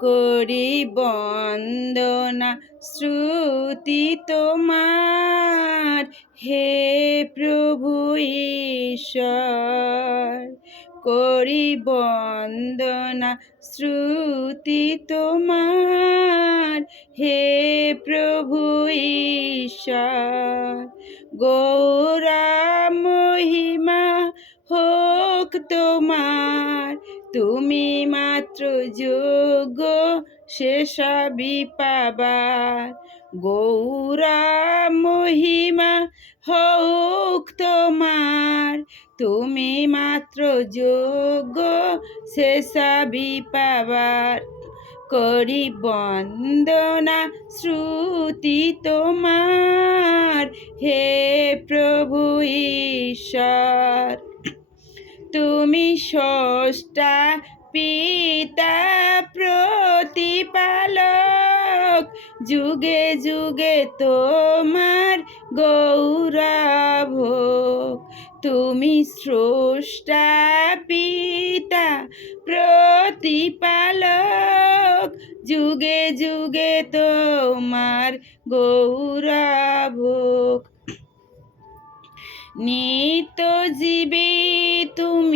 করি বন্দনা শ্রুতি তোমার। হে প্রভু ঈশ্বর, করি বন্দনা শ্রুতি তোমার। হে প্রভু ঈশ্বর, গৌরা মহিমা হোক তোমার। তুমি মাত্র যোগ্য, সে সবই পাবার। গৌরা মহিমা হোক তোমার, তুমি মাত্র যোগ্য, সে সবই পাবার। করি বন্দনা শ্রুতি তোমার, হে প্রভু ঈশ্বর। তুমি ষষ্ঠা পিতা, প্রতিপালক। যুগে যুগে তোমার গৌরব তুমি স্রষ্টা, পিতা, প্রতিপালক। যুগে যুগে তোমার গৌরব নিত জীবে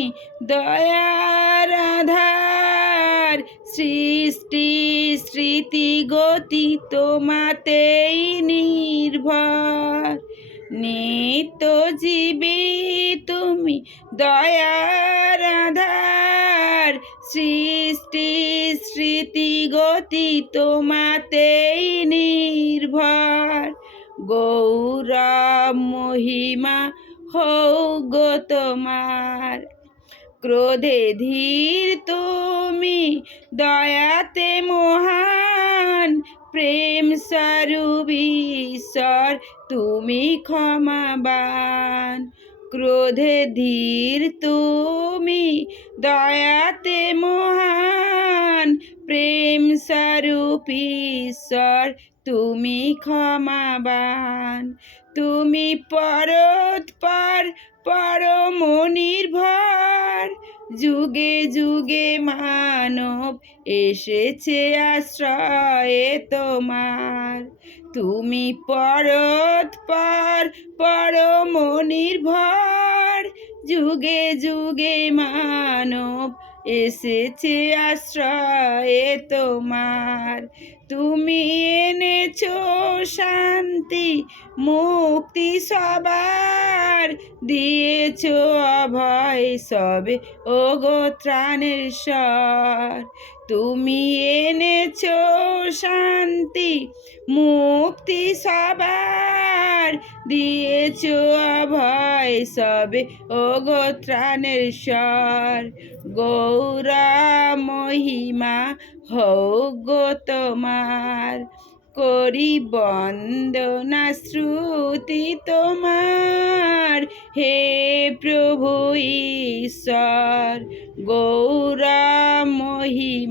তুমি দয়ার আধার সৃষ্টি, স্মৃতি গতি তোমাতেই নির্ভর। নিত জীবে তুমি দয়ার আধার সৃষ্টি, স্মৃতি গতি তোমাতেই নির্ভর। গৌরব মহিমা হোক গো তোমার ক্রোধে ধীর তুমি দয়াতে মহান, প্রেম স্বরূপ ঈশ্বর, তুমি ক্ষমাবান। ক্রোধে ধীর তুমি দয়াতে মহান, প্রেম স্বরূপ ঈশ্বর, তুমি ক্ষমাবান। তুমি পরত পর পরম নির্ভর যুগে যুগে মানব এসেছে আশ্রয়ে তোমার। তুমি পরত পর পরম নির্ভর যুগে যুগে মানব এসেছে আশ্রয়ে তোমার। তুমি এনেছো শান্তি, মুক্তি সবার। দিয়েছ অভয় সবে ও গো ত্রাণের স্বর। তুমি এনেছো শান্তি, মুক্তি সবার। দিয়েছ অভয়, সবে ও গো ত্রাণের স্বর। গৌরা মহিমা হোক গো তোমার, করি বন্দনা শ্রুতি তোমার। হে প্রভু ঈশ্বর, গৌরা মহিমা